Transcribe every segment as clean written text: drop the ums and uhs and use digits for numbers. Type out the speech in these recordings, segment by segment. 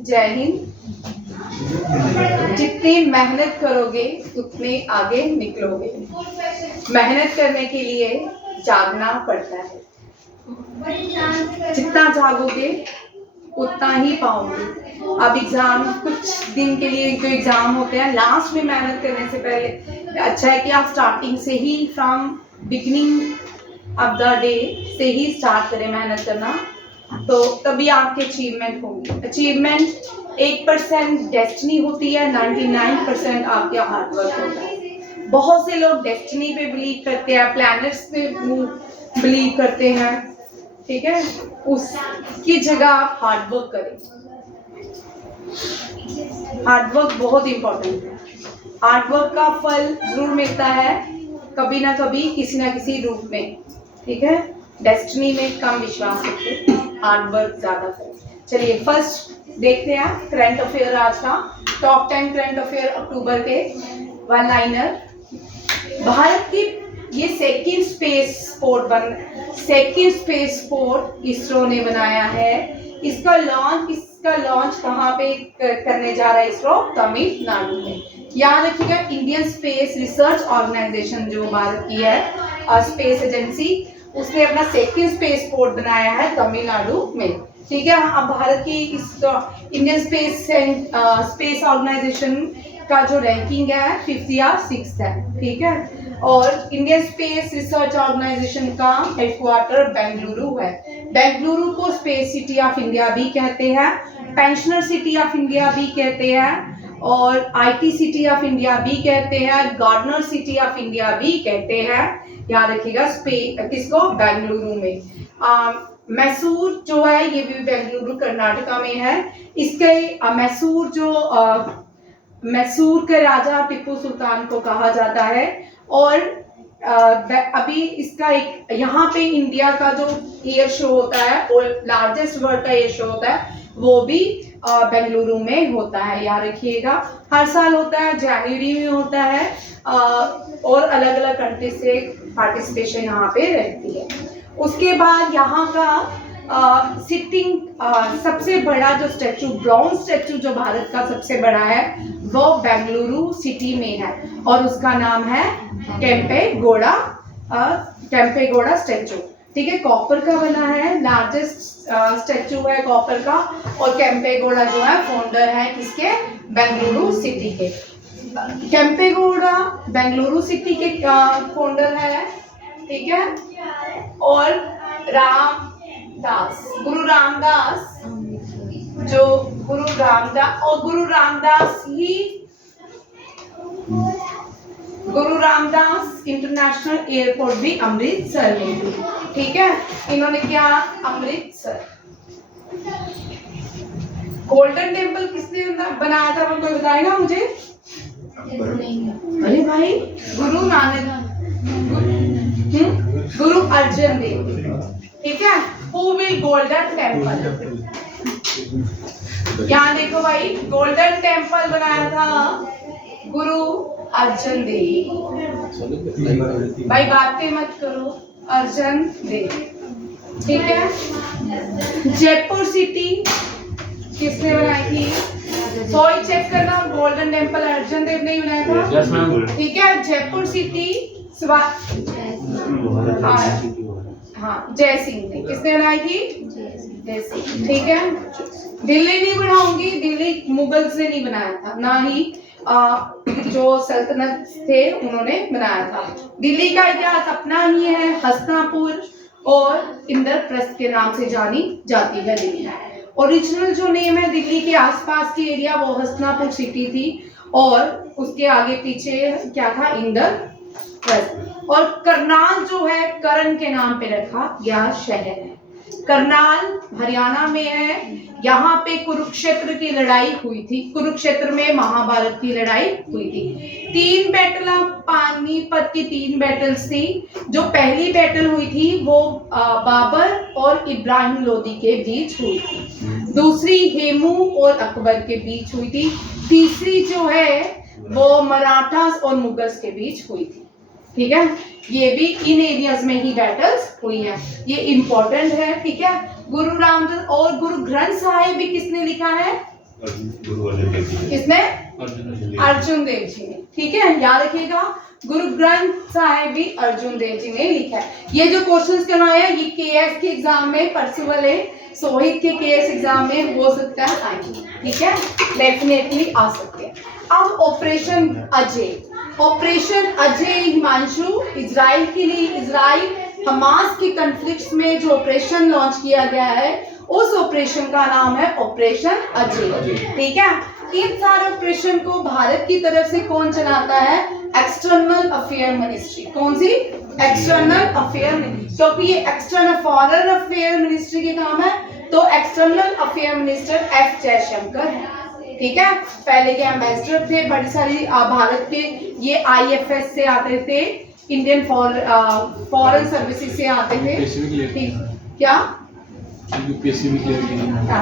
जय हिंद। जितनी मेहनत करोगे उतने आगे निकलोगे। मेहनत करने के लिए जागना पड़ता है। जितना जागोगे उतना ही पाओगे। अब एग्जाम कुछ दिन के लिए जो एग्जाम होते हैं, लास्ट में मेहनत करने से पहले अच्छा है कि आप स्टार्टिंग से ही from beginning of the day से ही स्टार्ट करें मेहनत करना, तो तभी आपके अचीवमेंट होंगे। अचीवमेंट 1% डेस्टिनी होती है, 99% आपका हार्डवर्क होता है। बहुत से लोग डेस्टिनी पे बिलीव करते हैं, प्लैनेट्स पे बिलीव करते हैं, ठीक है। उसकी जगह आप हार्डवर्क करें। हार्डवर्क बहुत इंपॉर्टेंट है। हार्डवर्क का फल जरूर मिलता है कभी ना कभी, किसी ना किसी रूप में, ठीक है। डेस्टिनी में कम विश्वास रखते, हार्डवर्क ज्यादा करें। चलिए फर्स्ट देखते हैं करंट अफेयर आज का। टॉप 10 करंट अफेयर अक्टूबर के वन लाइनर। भारत की ये सेकंड स्पेस पोर्ट इसरो ने बनाया है। इसका लॉन्च कहाँ पे करने जा रहा है इसरो? तमिलनाडु में। याद रखिएगा, इंडियन स्पेस रिसर्च ऑर्गेनाइजेशन जो भारत की है स्पेस एजेंसी, उसने अपना सेकंड स्पेस पोर्ट बनाया है तमिलनाडु में, ठीक है। अब भारत की इस इंडियन स्पेस ऑर्गेनाइजेशन का जो रैंकिंग है 5th या 6th है, ठीक है। और इंडियन स्पेस रिसर्च ऑर्गेनाइजेशन का हेडक्वार्टर बेंगलुरु है। बेंगलुरु को स्पेस सिटी ऑफ इंडिया भी कहते हैं, पेंशनर सिटी ऑफ इंडिया भी कहते हैं, और आईटी सिटी ऑफ इंडिया भी कहते हैं, गार्डनर सिटी ऑफ इंडिया भी कहते हैं। याद रखिएगा किसको? बेंगलुरु में। मैसूर जो है ये भी बेंगलुरु कर्नाटका में है। इसके मैसूर के राजा टिप्पू सुल्तान को कहा जाता है। और अभी इसका एक यहाँ पे इंडिया का जो एयर शो होता है, और लार्जेस्ट वर्ल्ड का एयर शो होता है, वो भी बेंगलुरु में होता है। याद रखिएगा, हर साल होता है, जनवरी में होता है, और अलग अलग कंट्री से पार्टिसिपेशन यहाँ पे रहती है। उसके बाद यहाँ का सबसे बड़ा जो स्टैचू, ब्रॉन्ज स्टैचू जो भारत का सबसे बड़ा है, वो बेंगलुरु सिटी में है, और उसका नाम है केम्पेगौड़ा स्टैचू, ठीक है। कॉपर का बना है, लार्जेस्ट स्टैचू है कॉपर का। और केम्पेगौड़ा जो है फाउंडर है किसके? बेंगलुरु सिटी के। केम्पेगौड़ा बेंगलुरु सिटी के फाउंडर है, ठीक है। और गुरु रामदास इंटरनेशनल एयरपोर्ट भी अमृतसर में, ठीक है। इन्होंने क्या? अमृतसर। गोल्डन टेम्पल किसने बनाया था? कोई बताएगा मुझे? अरे भाई, गुरु अर्जन देव, ठीक है। Who will golden temple? यहाँ देखो भाई, गोल्डन टेम्पल बनाया था गुरु अर्जन देव। भाई बातें मत करो, अर्जन देव, ठीक है। जयपुर सिटी किसने बनाई थी? सॉरी चेक करना, गोल्डन टेम्पल अर्जन देव ने बनाया था, ठीक है। जयपुर सिटी हाँ जय सिंह ने। किसने बनाई थी? जय सिंह, ठीक है। दिल्ली नहीं बनाऊंगी, दिल्ली मुगल से नहीं बनाया था, ना ही जो सल्तनत थे उन्होंने बनाया था। दिल्ली का इतिहास अपना ही है, हस्तिनापुर और इंद्रप्रस्थ के नाम से जानी जाती है दिल्ली। ओरिजिनल जो नेम है दिल्ली के आसपास की एरिया, वो हस्तिनापुर सिटी थी, और उसके आगे पीछे क्या था? इंद्रप्रस्थ। और करनाल जो है कर्ण के नाम पे रखा गया शहर है। करनाल हरियाणा में है। यहाँ पे कुरुक्षेत्र की लड़ाई हुई थी, कुरुक्षेत्र में महाभारत की लड़ाई हुई थी। 3 बैटल, पानीपत की 3 बैटल्स थी। जो पहली बैटल हुई थी वो बाबर और इब्राहिम लोदी के बीच हुई थी। दूसरी हेमू और अकबर के बीच हुई थी। तीसरी जो है वो मराठास और मुगल्स के बीच हुई थी, ठीक है। ये भी इन एरियाज में ही बैटल्स हुई है, ये इंपॉर्टेंट है, ठीक है। गुरु रामदास और गुरु ग्रंथ साहिब भी किसने लिखा है? गुरु अर्जुन देव जी ने। किसने? अर्जुन अर्जुन देव जी ने। ठीक है, याद रखिएगा, गुरु ग्रंथ साहिब भी अर्जुन देव जी ने लिखा है। ये जो क्वेश्चंस करवाया ये केएस के एग्जाम में, परसों वाले सोहित के केएस एग्जाम में हो सकता है आएंगे। ठीक है, डेफिनेटली आ सकते हैं। अब operation Ajay, operation Ajay Himanshu, Israel के लिए, इजराइल हमास के कॉन्फ्लिक्ट्स में जो ऑपरेशन लॉन्च किया गया है उस ऑपरेशन का नाम है ऑपरेशन अजय। ठीक है, इन सारे ऑपरेशन को भारत की तरफ से कौन चलाता है? External affair ministry. कौन सी? एक्सटर्नल अफेयर मिनिस्ट्री, क्योंकि ये एक्सटर्नल फॉरेन अफेयर मिनिस्ट्री के काम है, तो external affair minister F Jaishankar है। ठीक है, पहले के एम्बेसडर थे, बड़ी सारी भारत के, ये आईएफएस से आते थे, इंडियन फॉरेन सर्विसेज से आते थे। ठीक, क्या यूपीएससी में क्लियर किया।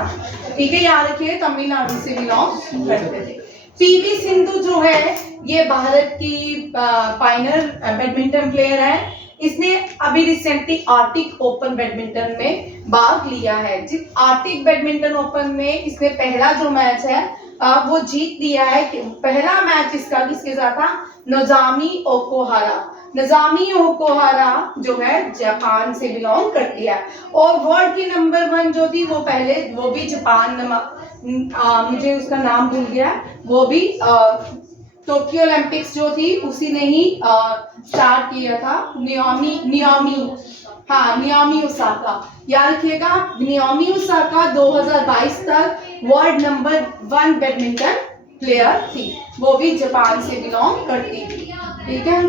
ठीक है, याद रखिए, तमिलनाडु से बिलोंग करते थे। पीवी सिंधु जो है ये भारत की पाइनर बैडमिंटन प्लेयर है। इसने अभी रिसेंटली आर्टिक ओपन बैडमिंटन में भाग लिया है। जिस आर्टिक बैडमिंटन ओपन में इसने पहला जो मैच है वो जीत लिया है। पहला मैच इसका किसके साथ था? Nozomi Okuhara. नोजोमी ओकुहारा जो है जापान से बिलोंग करती है, और वर्ल्ड की नंबर 1 जो थी वो पहले, वो भी जापान, मुझे उसका नाम भूल गया, वो भी टोक्यो ओलंपिक्स जो थी उसी ने ही स्टार्ट किया था। नाओमी ओसाका, याद रखिएगा, नाओमी ओसाका 2022 तक वर्ल्ड नंबर 1 बैडमिंटन प्लेयर थी, वो भी जापान से बिलोंग करती थी। ठीक है,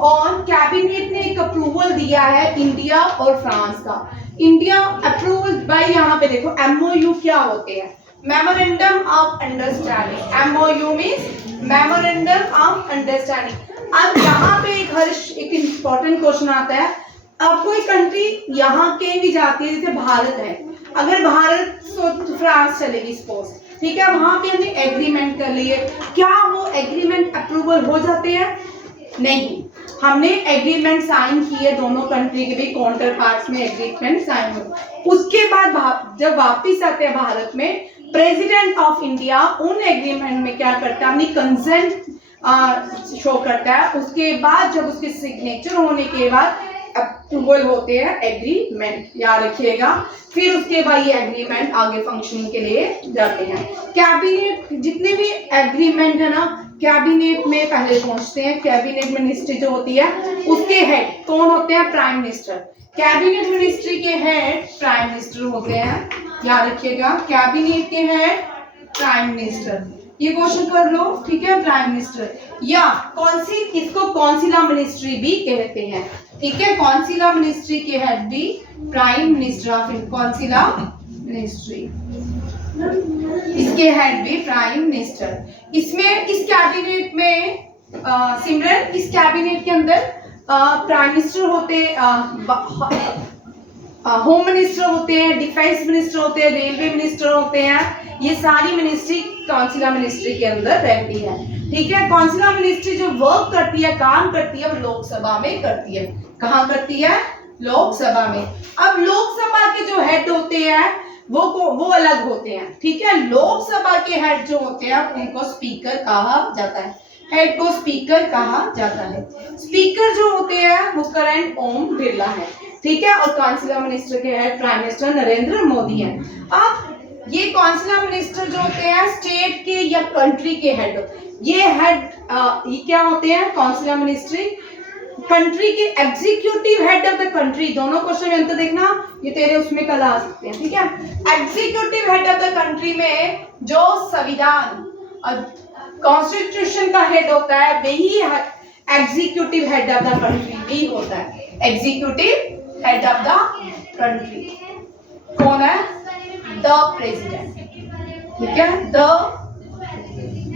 और कैबिनेट ने एक अप्रूवल दिया है इंडिया और फ्रांस का। इंडिया अप्रूवल, भाई यहाँ पे देखो एमओयू क्या होते हैं? Memorandum of understanding. MOU means memorandum of understanding. अब यहाँ पे एक इम्पोर्टेंट क्वेश्चन आता है, अब कोई कंट्री यहाँ के भी जाती है, जैसे भारत है, अगर भारत तो फ्रांस चलेगी सपोज, ठीक है, वहां पे हमने एग्रीमेंट कर लिए, क्या वो एग्रीमेंट अप्रूवल हो जाते हैं? नहीं, हमने एग्रीमेंट साइन किए, दोनों कंट्री के भी काउंटर पार्ट्स में एग्रीमेंट साइन हुए। उसके बाद जब वापिस आते हैं भारत में, प्रेसिडेंट ऑफ इंडिया उन एग्रीमेंट में क्या करता है? अपनी कंसेंट शो करता है। उसके बाद जब उसके सिग्नेचर होने के बाद अप्रूवल होते हैं एग्रीमेंट, याद रखिएगा। फिर उसके बाद ये एग्रीमेंट आगे फंक्शनिंग के लिए जाते हैं। कैबिनेट, जितने भी एग्रीमेंट है ना, कैबिनेट में पहले पहुंचते हैं। कैबिनेट मिनिस्ट्री जो होती है उसके हेड कौन होते हैं? Prime minister. कैबिनेट मिनिस्ट्री के हेड प्राइम मिनिस्टर होते हैं, याद रखिएगा। कैबिनेट के हेड प्राइम मिनिस्टर, ये क्वेश्चन कर लो। ठीक है, प्राइम मिनिस्टर, या इसको कौंसिला मिनिस्ट्री भी कहते हैं। ठीक है, कौंसिला मिनिस्ट्री के हेड भी प्राइम मिनिस्टर ऑफ कौंसिला मिनिस्ट्री, इसके हेड भी प्राइम मिनिस्टर। इसमें इस कैबिनेट में सिमरन, इस कैबिनेट के अंदर प्राइम मिनिस्टर होते, होम मिनिस्टर होते हैं, डिफेंस मिनिस्टर होते हैं, रेलवे मिनिस्टर होते हैं। ये सारी मिनिस्ट्री कौंसिला मिनिस्ट्री के अंदर रहती है। ठीक है, कौंसिला मिनिस्ट्री जो वर्क करती है, काम करती है, वो लोकसभा में करती है। कहाँ करती है? लोकसभा में। अब लोकसभा के जो हेड होते हैं वो अलग होते हैं। ठीक है, लोकसभा के हेड जो होते हैं उनको स्पीकर कहा जाता है। हेड को स्पीकर कहा जाता है। स्पीकर जो होते हैं वो करंट ओम बिरला है। ठीक है, और कौंसिला मिनिस्टर के head prime minister Narendra Modi हैं। अब ये कौंसिला मिनिस्टर जो होते हैं स्टेट के या कंट्री के हेड, ये क्या होते हैं? कौंसिला मिनिस्ट्री कंट्री के executive head of the country. दोनों क्वेश्चन में अंतर देखना, ये तेरे उसमें कल आ सकते हैं। ठीक है, executive head of the country में जो संविधान और कॉन्स्टिट्यूशन का हेड होता है वही executive head of the country भी होता है। Executive head of the country कौन है? The president. ठीक है, the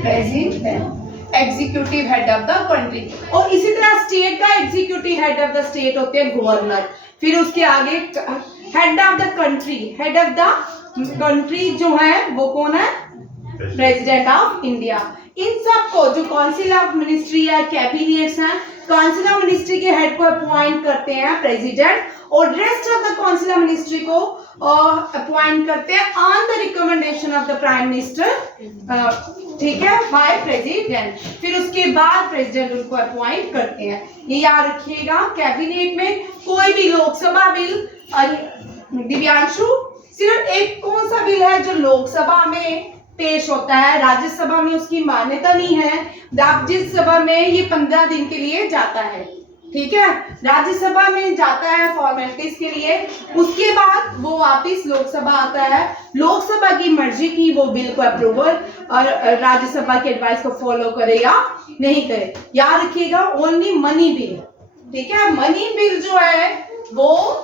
president executive head of the country. और इसी तरह स्टेट का executive head of the state होते हैं गवर्नर। फिर उसके आगे head of the country, head of the country जो है वो कौन है? President of India. इन सबको जो काउंसिल ऑफ मिनिस्ट्री है, कैबिनेट्स हैं, काउंसिल ऑफ मिनिस्ट्री के हेड को अपॉइंट करते हैं प्रेसिडेंट, और rest of the council of ministry को अपॉइंट करते हैं on the recommendation of the prime minister, ठीक है, बाय प्रेसिडेंट। फिर उसके बाद प्रेसिडेंट उनको अपॉइंट करते हैं। ये याद रखिएगा, कैबिनेट में कोई भी लोकसभा बिल, दिव्यांशु सिर्फ एक कौन सा बिल है जो लोकसभा में पेश होता है, राज्यसभा में उसकी मान्यता नहीं है, राज्यसभा में ये 15 दिन के लिए जाता है, ठीक है, राज्यसभा में जाता है फॉर्मेलिटीज के लिए, उसके बाद वो वापिस लोकसभा आता है, लोकसभा की मर्जी की वो बिल को अप्रूवल और राज्यसभा के एडवाइस को फॉलो करे या नहीं करे। याद रखिएगा, ओनली मनी बिल, ठीक है, मनी बिल जो है वो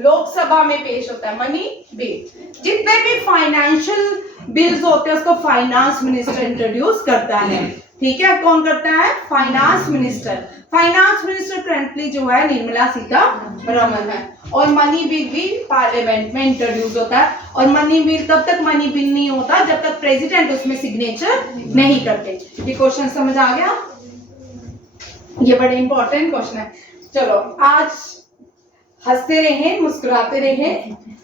लोकसभा में पेश होता है, मनी बिल। जितने भी फाइनेंशियल बिल्स होते हैं उसको फाइनेंस मिनिस्टर इंट्रोड्यूस करता है, ठीक है, कौन करता है? Finance minister. Finance minister currently जो है निर्मला सीतारमण है, और मनी बिल भी पार्लियामेंट में इंट्रोड्यूस होता है, और मनी बिल तब तक मनी बिल नहीं होता जब तक प्रेसिडेंट उसमें सिग्नेचर नहीं करते। ये क्वेश्चन समझ आ गया? ये बड़े इंपॉर्टेंट क्वेश्चन है। चलो आज हंसते रहे, मुस्कुराते रहे,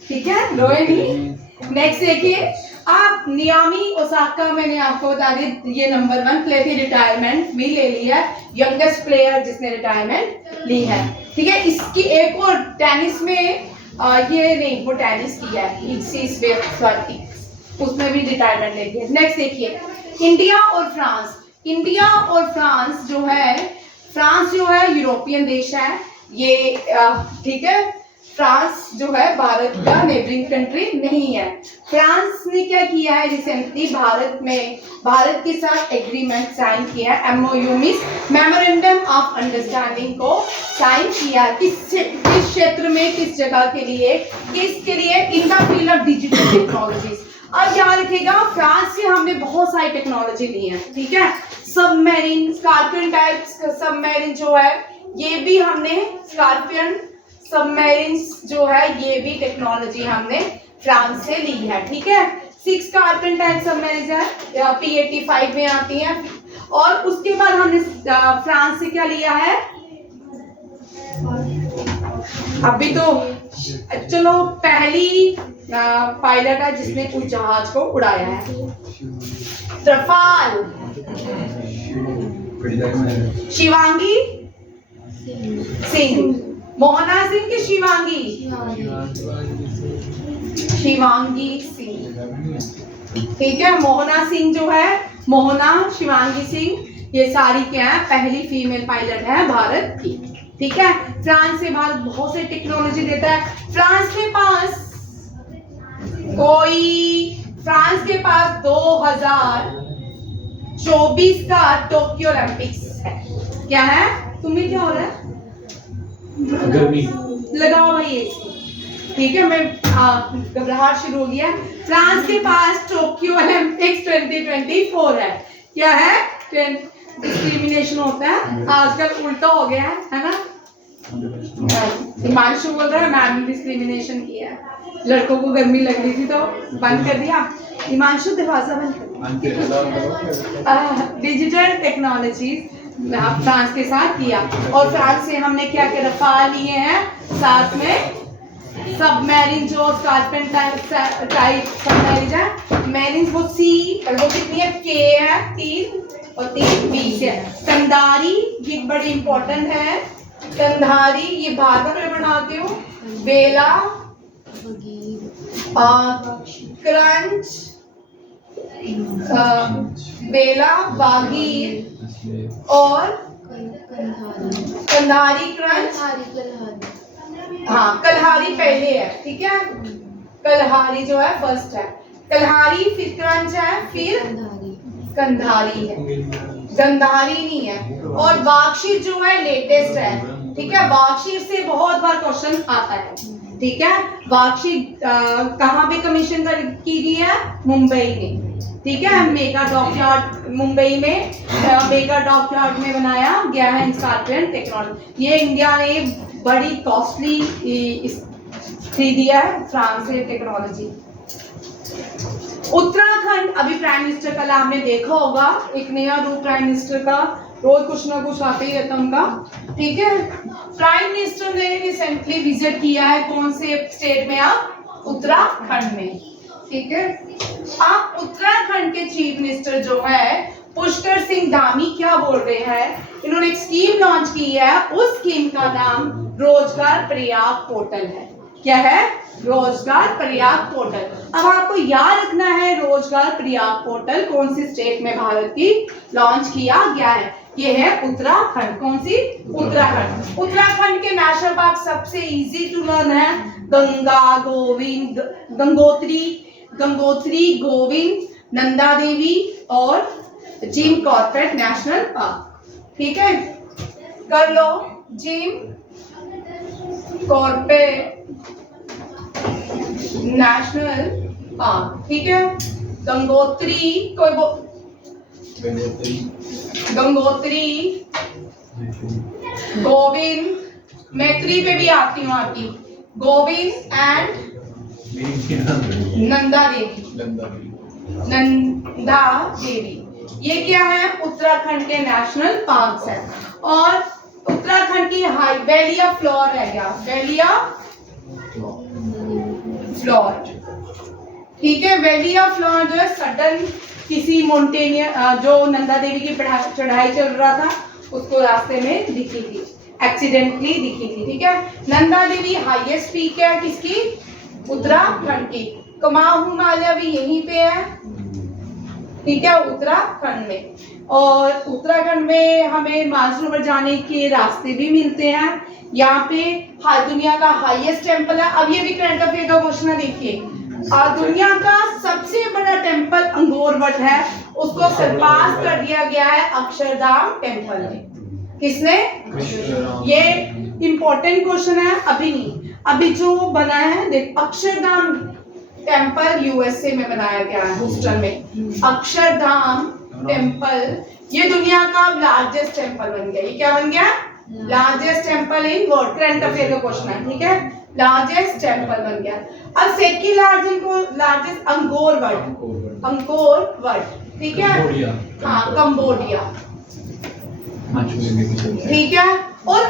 ठीक है, रोए नहीं। नेक्स्ट देखिए, आप नियामी ओसाका, मैंने आपको बता दी ये नंबर 1 प्लेयर थी, रिटायरमेंट भी ले लिया है, यंगेस्ट प्लेयर जिसने रिटायरमेंट ली है, ठीक है। इसकी एक और टेनिस में ये नहीं, वो टेनिस की है, उसमें भी रिटायरमेंट ले लिया। नेक्स्ट देखिए, इंडिया और फ्रांस। इंडिया और फ्रांस जो है, फ्रांस जो है यूरोपियन देश है ये, ठीक है, फ्रांस जो है भारत का नेबरिंग कंट्री नहीं है। फ्रांस ने क्या किया है, रिसेंटली भारत के साथ एग्रीमेंट साइन किया है, MOU means memorandum of understanding को साइन किया। किस क्षेत्र में, किस जगह के लिए, किसके लिए? In the field of digital technologies. अब याद रखिएगा, फ्रांस से हमने बहुत सारी टेक्नोलॉजी ली है, ठीक है, सबमरीन, स्कॉर्पियन टाइप सबमरीन जो है ये भी हमने, स्कॉर्पियन सबमरीन्स जो है ये भी टेक्नोलॉजी हमने फ्रांस से ली है, ठीक है। 6 स्कॉर्पियन टाइप सबमरीन्स है, P85 में आती हैं, और उसके बाद हमने फ्रांस से क्या लिया है, अभी तो चलो पहली पायलट है जिसने उस जहाज को उड़ाया है, रफाल, शिवांगी सिंह, मोहना सिंह की शिवांगी, शिवांगी सिंह, ठीक है। मोहना सिंह जो है, मोहना, शिवांगी सिंह, ये सारी क्या है, पहली फीमेल पायलट है भारत की, ठीक है। फ्रांस से भारत बहुत से टेक्नोलॉजी देता है। फ्रांस के पास 2024 का टोक्यो ओलंपिक्स है। क्या है? तुम्हें क्या हो रहा है? गर्मी लगाओ भाई ये, ठीक है, मैं घबराहट शुरू हो गया। फ्रांस के पास टोक्यो ओलंपिक्स 2024 है। क्या है? डिस्क्रिमिनेशन होता है आजकल, उल्टा हो गया है ना। हिमांशु बोल रहा है मैम डिस्क्रिमिनेशन किया है, लड़कों को गर्मी लग रही थी तो बंद कर दिया। हिमांशु दरवाजा बंद कर। डिजिटल टेक्नोलॉजी फ्रांस के साथ किया, और फ्रांस से हमने क्या क्या रफाल लिए हैं, साथ में सबमरीन जो स्कॉर्पियन टाइप सबमरीन है, मैरिन वो सी, वो कितनी है, के है 3 और 3 20 है। कंधारी ये बड़ी इंपॉर्टेंट है, कंधारी ये भाग में बनाते हो, बेला, क्रंच, बेला, बागीर और कंधारी, क्रंच, हाँ कलहारी पहले है, ठीक है, कलहारी जो है फर्स्ट है, कलहारी, फिर क्रंच है, फिर कंधारी है, गंधारी नहीं है। और वाक्षीर जो है लेटेस्ट है, ठीक है, वाक्षीर से बहुत बार क्वेश्चन आता है, ठीक है। वाक्षीर कहाँ पे कमीशन की गई है? मुंबई में, ठीक है, मेगा डॉकयार्ड मुंबई में, मेगा डॉकयार्ड में बनाया गया है स्कॉर्पियन टेक्नोलॉजी। ये इंडिया ने बड़ी कॉस्टली खरीदी है फ्रांस से टेक्नोलॉजी। उत्तराखंड, अभी प्राइम मिनिस्टर का आपने देखा होगा, एक नया रूप प्राइम मिनिस्टर का, रोज कुछ ना कुछ आते ही रहता उनका, ठीक है। प्राइम मिनिस्टर ने रिसेंटली विजिट किया है कौन से स्टेट में? आप उत्तराखंड में, ठीक है। आप उत्तराखंड के चीफ मिनिस्टर जो है पुष्कर सिंह धामी क्या बोल रहे हैं, इन्होंने एक स्कीम लॉन्च की है, उस स्कीम का नाम रोजगार प्रयाग पोर्टल है। क्या है? रोजगार प्रयाग पोर्टल। अब आपको याद रखना है रोजगार प्रयाग पोर्टल कौन सी स्टेट में भारत की लॉन्च किया गया है? ये है उत्तराखंड। कौन सी? उत्तराखंड। उत्तराखंड के नेशनल पार्क सबसे इजी टू लर्न है, गंगा, गोविंद, गंगोत्री, गोविंद, नंदा देवी और जिम कॉर्बेट नेशनल पार्क, ठीक है। कर लो, जिम कॉर्बेट नेशनल पार्क, ठीक है। गंगोत्री, गोविंद, मैत्री पे भी आती हूँ आपकी, गोविंद एंड नंदा देवी, ये क्या है? उत्तराखंड के नेशनल पार्क्स है। और उत्तराखंड की वैली ऑफ फ्लोर है क्या? वैली ऑफ फ्लोर, ठीक है। वैली ऑफ फ्लोर जो है सडन किसी माउंटेनियर जो नंदा देवी की चढ़ाई चल रहा था उसको रास्ते में दिखी थी, एक्सीडेंटली दिखी थी, ठीक है। नंदा देवी हाईएस्ट पीक है किसकी? उत्तराखंड की। कुमाऊं हिमालय भी यहीं पे है, ठीक है, उत्तराखंड में। और उत्तराखंड में हमें मानसरोवर जाने के रास्ते भी मिलते हैं। यहाँ पे दुनिया का हाईएस्ट टेम्पल है। अब ये भी करंट अफेयर का क्वेश्चन है, देखिए। दुनिया का सबसे बड़ा टेम्पल अंगोर वट है, उसको सरपास कर दिया गया है अक्षरधाम टेम्पल ने। किसने? ये इंपॉर्टेंट क्वेश्चन है, अभी नहीं, अभी जो बना है देख, अक्षरधाम टेम्पल यूएसए में बनाया गया है, ह्यूस्टन में। अक्षरधाम टेम्पल ये दुनिया का लार्जेस्ट टेम्पल बन गया। ये क्या बन गया? Largest temple in world. Current affair का क्वेश्चन है, ठीक है। लार्जेस्ट टेम्पल बन गया। अब सेकंड लार्जेस्ट अंगोर वट, ठीक है। हाँ, कंबोडिया, ठीक है। और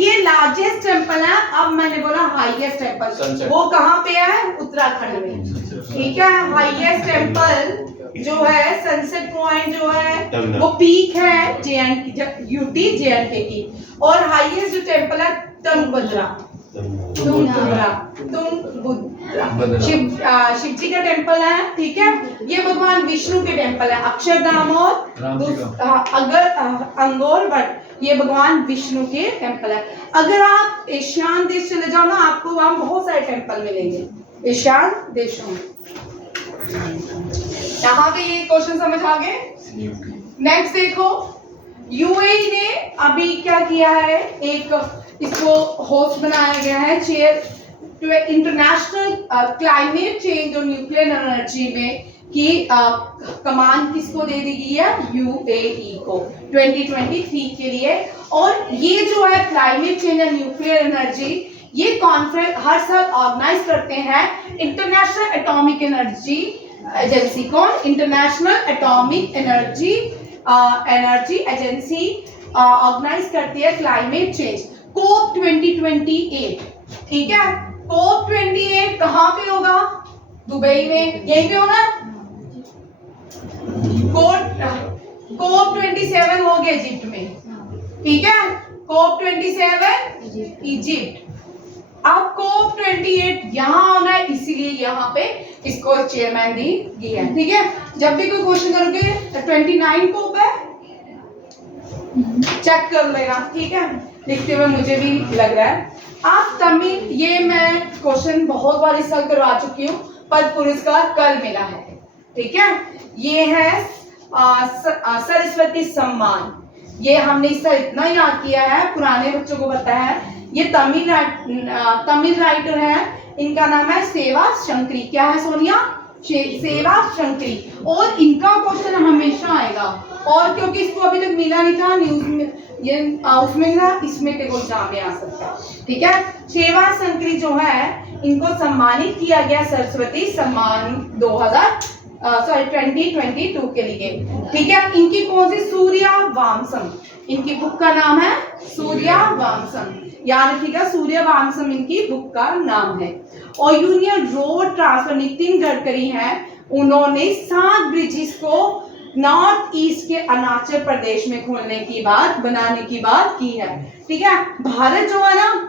ये लार्जेस्ट टेम्पल है। अब मैंने बोला हाईएस्ट टेम्पल, वो कहाँ पे है? उत्तराखंड में, ठीक है। हाईएस्ट टेम्पल जो है सनसेट पॉइंट जो है वो पीक है यूटी JNK की। और हाईएस्ट जो टेम्पल है तुंगभद्रा, शिव जी का टेम्पल है, ठीक है। ये भगवान विष्णु के टेम्पल है, अक्षरधाम और अंगोर वट ये भगवान विष्णु के टेम्पल है। अगर आप एशियान देश चले जाओ ना, आपको वहां बहुत सारे टेम्पल मिलेंगे एशियान देशों में। यहाँ पे ये क्वेश्चन समझ आ गए। नेक्स्ट देखो, यूएई ने अभी क्या किया है, एक इसको होस्ट बनाया गया है चेयर इंटरनेशनल क्लाइमेट चेंज और न्यूक्लियर एनर्जी में की कमान किसको दे दी गई है? यूएई को 2023 के लिए। और ये जो है क्लाइमेट चेंज और न्यूक्लियर एनर्जी, ये कॉन्फ्रेंस हर साल ऑर्गेनाइज करते हैं इंटरनेशनल एटॉमिक एनर्जी एजेंसी। कौन? International Atomic Energy Agency organise करती है क्लाइमेट चेंज। COP 2028, ठीक है। COP 28 कहाँ पे होगा? दुबई में, यहीं पे होगा। COP 27 हो गया इजिप्ट में, ठीक है। COP 27 Egypt. अब COP 28 यहाँ होना है, इसीलिए यहाँ पे इसको चेयरमैन दी है, ठीक है। जब भी कोई क्वेश्चन करोगे 29 COP है, चेक कर लेना, ठीक है। लिखते हुए मुझे भी लग रहा है। आप तमिल, ये मैं क्वेश्चन बहुत बार इस साल करवा चुकी हूँ, पद्म पुरस्कार कल मिला है, ठीक है। ये है सरस्वती सम्मान, ये हमने इस साल इतना याद किया है, पुराने बच्चों को पता है। ये तमिल राइटर है, इनका नाम है सेवा शंकरी। क्या है सोनिया? सेवा शंकरी। और इनका क्वेश्चन हमेशा आएगा, और क्योंकि इसको अभी तक मिला नहीं था न्यूज में, ये उसमें ना, इसमें के एग्जाम में आ सकता है, ठीक है। सेवा शंकरी जो है इनको सम्मानित किया गया सरस्वती सम्मान सॉरी 2022 के लिए, ठीक है। इनकी कौन सी, सूर्या वामसम, इनकी बुक का नाम है सूर्या वामसम, याद रखिएगा सूर्या वामसम इनकी बुक का नाम है। और union road transfer Nitin Gadkari हैं, उन्होंने 7 ब्रिजेस को नॉर्थ ईस्ट के अरुणाचल प्रदेश में खोलने की बात, बनाने की बात की है, ठीक है। भारत जो है ना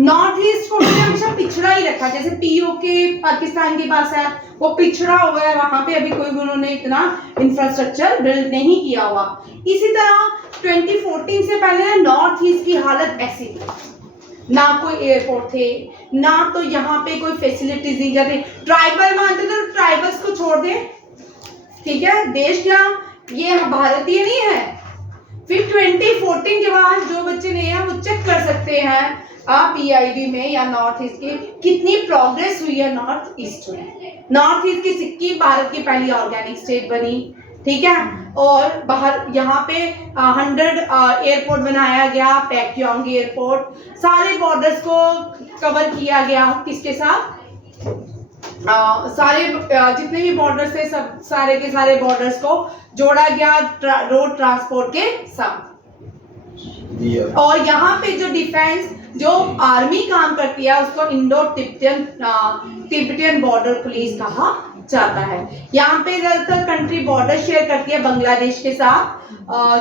नॉर्थ ईस्ट को हमेशा पिछड़ा ही रखा, जैसे पीओके पाकिस्तान के पास है, वो पिछड़ा हुआ है, वहां पे अभी कोई उन्होंने इतना इंफ्रास्ट्रक्चर बिल्ड नहीं किया हुआ। इसी तरह 2014 से पहले नॉर्थ ईस्ट की हालत ऐसी थी, ना कोई एयरपोर्ट थे, ना तो यहाँ पे कोई फैसिलिटीज दी जाती, ट्राइबल मानते तो ट्राइबल्स को छोड़ दे, ठीक है। देश क्या ये भारतीय नहीं है। फिर 2014 के बाद जो बच्चे नहीं है वो चेक कर सकते हैं आप पीआईबी में या नॉर्थ ईस्ट की कितनी प्रोग्रेस हुई है नॉर्थ ईस्ट में। नॉर्थ ईस्ट की सिक्किम भारत की पहली ऑर्गेनिक स्टेट बनी, ठीक है। और बाहर यहाँ पे 100 एयरपोर्ट बनाया गया, पैक्योंग एयरपोर्ट, सारे बॉर्डर्स को कवर किया गया, किसके साथ, सारे जितने भी बॉर्डर्स थे सब सारे के सारे बॉर्डर्स को जोड़ा गया रोड ट्रांसपोर्ट के साथ। और यहाँ पे जो डिफेंस जो आर्मी काम करती है उसको इंडो तिब्बतियन बॉर्डर पुलिस कहा जाता है। यहाँ पे ज्यादातर कंट्री बॉर्डर शेयर करती है बांग्लादेश के साथ,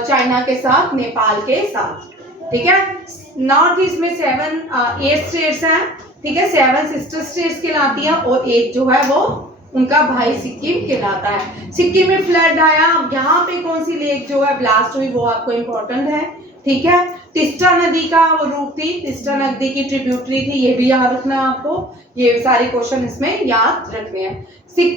चाइना के साथ, नेपाल के साथ, ठीक है। नॉर्थ ईस्ट में 8 स्टेट्स हैं, ठीक है, 7 सिस्टर स्टेट्स कहलाती हैं और एक जो है वो उनका भाई सिक्किम कहलाता है। सिक्किम में फ्लड आया, यहाँ पे कौन सी लेक जो है ब्लास्ट हुई वो आपको इम्पोर्टेंट है, ठीक है। तिस्टा नदी का वो रूप थी, तिस्टा नदी की ट्रिब्यूटरी थी, ये भी याद रखना आपको, ये सारे क्वेश्चन इसमें याद रखने हैं।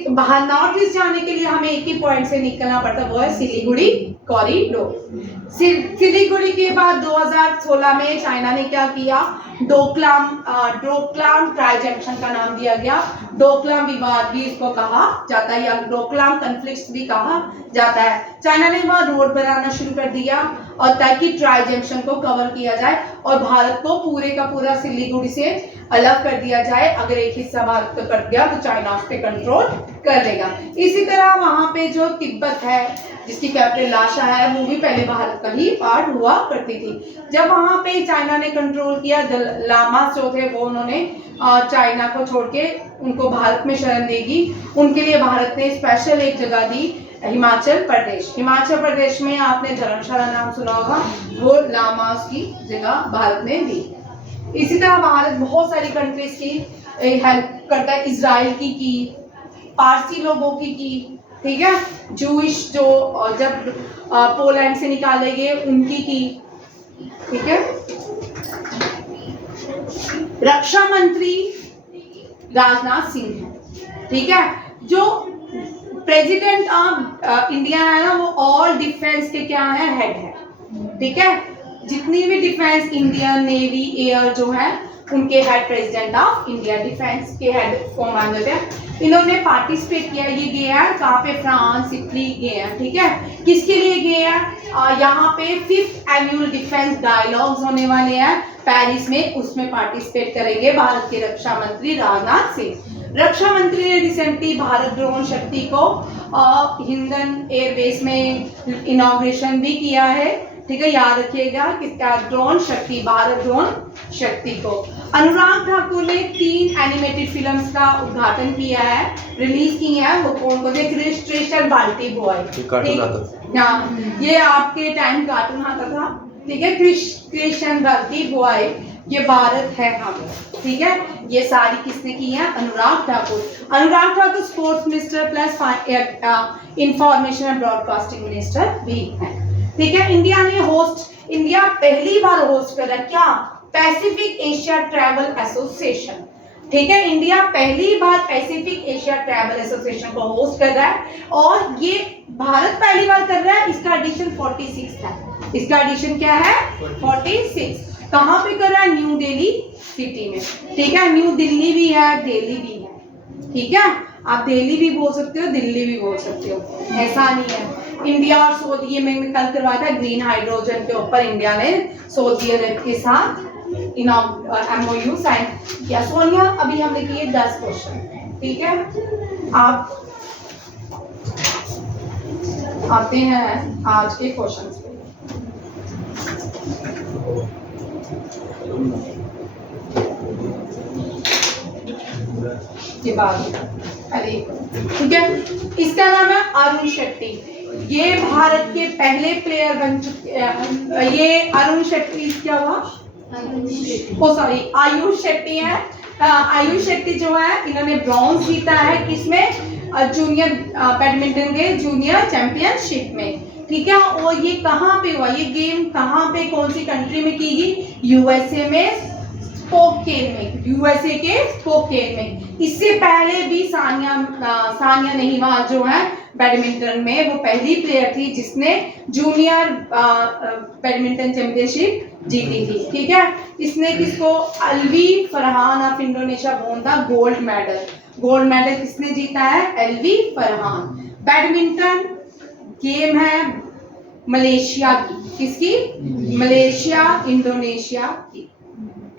बाहर नॉर्थ ईस्ट जाने के लिए हमें एक ही पॉइंट से निकलना पड़ता, वो है सिलीगुड़ी कॉरिडोर। सिलीगुड़ी के बाद 2016 में चाइना ने क्या किया, डोकलाम ट्राई जंक्शन का नाम दिया गया, डोकलाम विवाद भी इसको कहा जाता है या डोकलाम कॉन्फ्लिक्ट भी कहा जाता है। चाइना ने वहां रोड बनाना शुरू कर दिया और ताकि ट्राई जंक्शन को कवर किया जाए और भारत को पूरे का पूरा सिलीगुड़ी से अलग कर दिया जाए। अगर एक हिस्सा भारत को कर दिया तो चाइना उस पर कंट्रोल कर लेगा। इसी तरह वहां पे जो तिब्बत है जिसकी कैपिटल लाशा है वो भी पहले भारत का ही पार्ट हुआ करती थी। जब वहां पे चाइना ने कंट्रोल किया, लामास जो थे वो उन्होंने चाइना को छोड़ के उनको भारत में शरण देगी, उनके लिए भारत ने स्पेशल एक जगह दी, हिमाचल प्रदेश। हिमाचल प्रदेश में आपने धर्मशाला नाम सुना होगा, वो लामास की जगह भारत ने दी। इसी तरह भारत बहुत सारी कंट्रीज की हेल्प करता है, इजराइल की पारसी लोगों की, ठीक है, जूइश जो जब पोलैंड से निकाले गए उनकी की, ठीक है। रक्षा मंत्री राजनाथ सिंह है, ठीक है। जो प्रेसिडेंट ऑफ इंडिया है ना वो ऑल डिफेंस के क्या है, हेड है, ठीक है। जितनी भी डिफेंस, इंडियन नेवी, एयर जो है उनके head president of India, defence के हेड कमांडर है। इन्होंने पार्टिसिपेट किया, ये गए हैं कहाँ पे, फ्रांस, इटली गए हैं, ठीक है। किसके लिए गए हैं, यहाँ पे 5th एनुअल डिफेंस डायलॉग्स होने वाले हैं पेरिस में, उसमें पार्टिसिपेट करेंगे भारत के रक्षा मंत्री राजनाथ सिंह। रक्षा मंत्री ने रिसेंटली भारत ड्रोन शक्ति को हिंडन एयरबेस में इनॉग्रेशन भी किया है, ठीक है। याद रखिएगा किसका, ड्रोन शक्ति, भारत ड्रोन शक्ति को। अनुराग ठाकुर ने 3 एनिमेटेड फिल्म्स का उद्घाटन किया है, रिलीज की है, वो कौन को देख, क्रिस्टल बाल्टी बॉय, ये आपके टाइम कार्टून आता था, ठीक है। क्रिस्टल बाल्टी बॉय ये भारत है हम, ठीक है। ये सारी किसने की है, Anurag Thakur. Anurag Thakur sports minister plus information and broadcasting minister भी है, ठीक है। इंडिया पहली बार होस्ट कर रहा है क्या, पैसिफिक एशिया ट्रैवल एसोसिएशन, ठीक है। इंडिया पहली बार पैसिफिक एशिया ट्रैवल एसोसिएशन को होस्ट कर रहा है और ये भारत पहली बार कर रहा है। इसका एडिशन 46 है, इसका एडिशन क्या है, 46। कहाँ पे कर रहा है, न्यू दिल्ली सिटी में, ठीक है। न्यू दिल्ली भी है, दिल्ली भी है, ठीक है। आप दिल्ली भी बोल सकते हो, दिल्ली भी बोल सकते हो, ऐसा नहीं है। इंडिया और सऊदी, ये मैंने कल करवाया था, ग्रीन हाइड्रोजन के ऊपर इंडिया ने सऊदी अरब के साथ MOU साइन किया। सोनिया अभी हमने किए 10 क्वेश्चन, ठीक है। आप आते हैं आज के क्वेश्चंस पे। ये बात अरे ठीक है, इसका नाम है अरुण शेट्टी। ये भारत के पहले प्लेयर बन चुके हैं। ये अरुण शेट्टी क्या हुआ, ओ सॉरी आयुष शेट्टी है। आयुष शेट्टी जो है इन्होंने ब्रॉन्ज जीता है किसमें, जूनियर बैडमिंटन के जूनियर चैंपियनशिप में। ठीक है, और ये कहाँ पे हुआ, ये गेम कहाँ पे कौन सी कंट्री में की गई, यूएसए में, स्पोकेन में, यूएसए के स्पोकेन में। इससे पहले भी सानिया नेहवाल जो है बैडमिंटन में वो पहली प्लेयर थी जिसने जूनियर बैडमिंटन चैंपियनशिप जीती थी। ठीक है, इसने किसको, Alvi Farhan of Indonesia won the gold medal. Gold medal किसने जीता है, एलवी फरहान। बैडमिंटन गेम है मलेशिया की, किसकी, मलेशिया इंडोनेशिया की।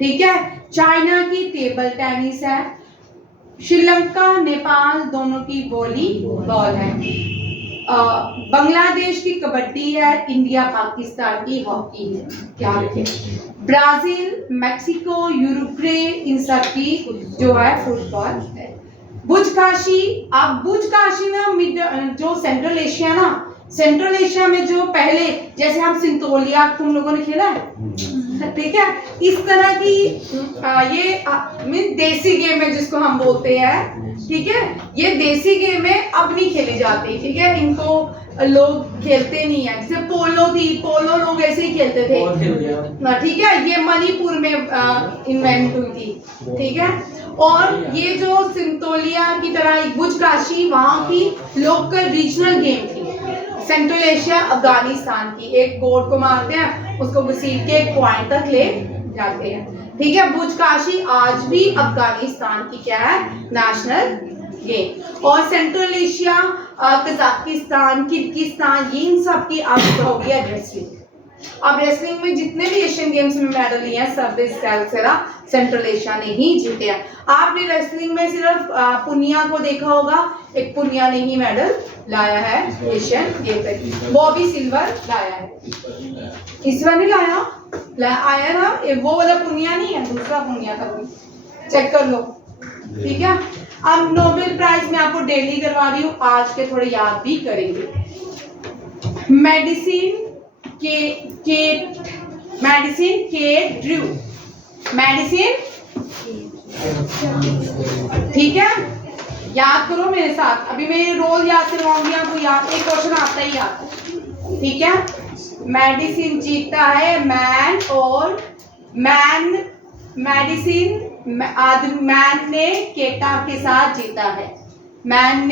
ठीक है, चाइना की टेबल टेनिस है, श्रीलंका नेपाल दोनों की वॉलीबॉल है, बांग्लादेश की कबड्डी है, इंडिया पाकिस्तान की हॉकी है। क्या लिखे, ब्राजील मैक्सिको यूरुग्वे इन सब की जो है फुटबॉल है। बुर्ज काशी, अब बुर्ज काशी ना जो सेंट्रल एशिया ना, सेंट्रल एशिया में जो पहले जैसे हम सिंतोलिया तुम लोगों ने खेला है, ठीक है, इस तरह की ये मीन देसी गेम है जिसको हम बोलते हैं। ठीक है, ये देसी गेम है, अब नहीं खेली जाती। ठीक है, इनको लोग खेलते नहीं है। जैसे पोलो थी, पोलो लोग ऐसे ही खेलते थे। ठीक है, ये मणिपुर में इन्वेंट हुई थी। ठीक है, और ये जो सिंतोलिया की तरह बुर्ज काशी वहाँ की लोकल रीजनल गेम थी। सेंट्रल एशिया अफगानिस्तान की, एक बोर्ड को मारते हैं, उसको घसीट के एक पॉइंट तक ले जाते हैं। ठीक है, बुर्ज काशी आज भी अफगानिस्तान की क्या है, नेशनल गेम। और सेंट्रल एशिया कजाकिस्तान, किर्गिस्तान, ये इन सब की अब हो गया रेसलिंग। अब रेसलिंग में जितने भी एशियन गेम्स में मेडल लिए हैं सब सेंट्रल एशिया ने ही जीते हैं। आपने रेसलिंग में सिर्फ पुनिया को देखा होगा, एक पुनिया ने ही मेडल लाया है एशियन गेम पे, वो भी सिल्वर लाया है। इस बार नहीं लाया, आया ना, वो वाला पुनिया नहीं है, दूसरा पुनिया था, चेक कर लो। ठीक है, अब नोबेल प्राइज मैं आपको डेली करवा रही हूँ, आज के थोड़े याद भी करेंगे। मेडिसिन के ड्रू, मेडिसिन, ठीक है, याद करो मेरे साथ। अभी मैं रोज याद करवाऊंगी आपको, याद एक क्वेश्चन आता ही आता है। ठीक है, मेडिसिन जीता है मैन, और मैन मैन ने केटा के साथ जीता है। मैन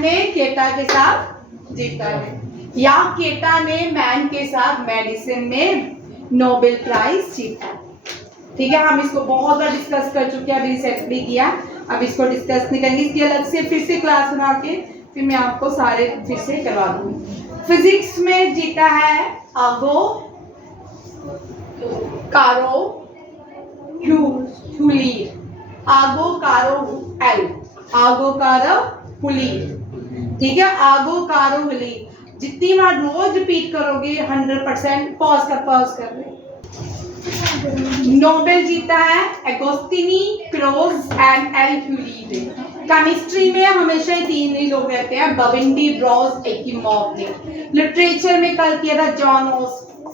ने केटा के साथ जीता है, या केटा ने मैन के साथ मेडिसिन में नोबेल प्राइज जीता। ठीक है, हम इसको बहुत बार डिस्कस कर चुके हैं, अभी रिसेंटली किया, अब इसको डिस्कस नहीं करेंगे, इसकी अलग से फिर से क्लास बना के फिर मैं आपको सारे फिर से करवा दूंगी। फिजिक्स में जीता है आगो कारो हुली, आगो कारो हुली। ठीक है, आगो कारो हुली, जितनी बार रोज रिपीट करोगे 100%। पॉज कर रहे। नोबेल जीता है Agostini, Krausz and L'Huillier. Chemistry में हमेशा ही तीन ही लोग रहते हैं, बविंडी, ब्रॉस, एकिमॉव ने। लिटरेचर में कल किया था जॉन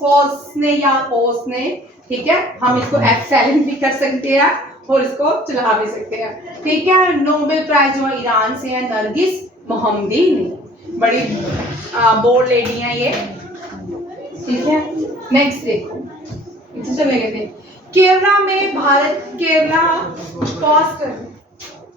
फॉस ने या ओस ने। ठीक है, हम इसको एक्सेलेंट भी कर सकते हैं और इसको चला भी सकते हैं। ठीक है, नोबेल प्राइज जो ईरान से है, नरगिस मोहम्मदी ने, बड़ी बोल्ड लेडी है ये। ठीक है, नेक्स्ट देखो, चले गए थे केरला में, भारत केरला पॉज कर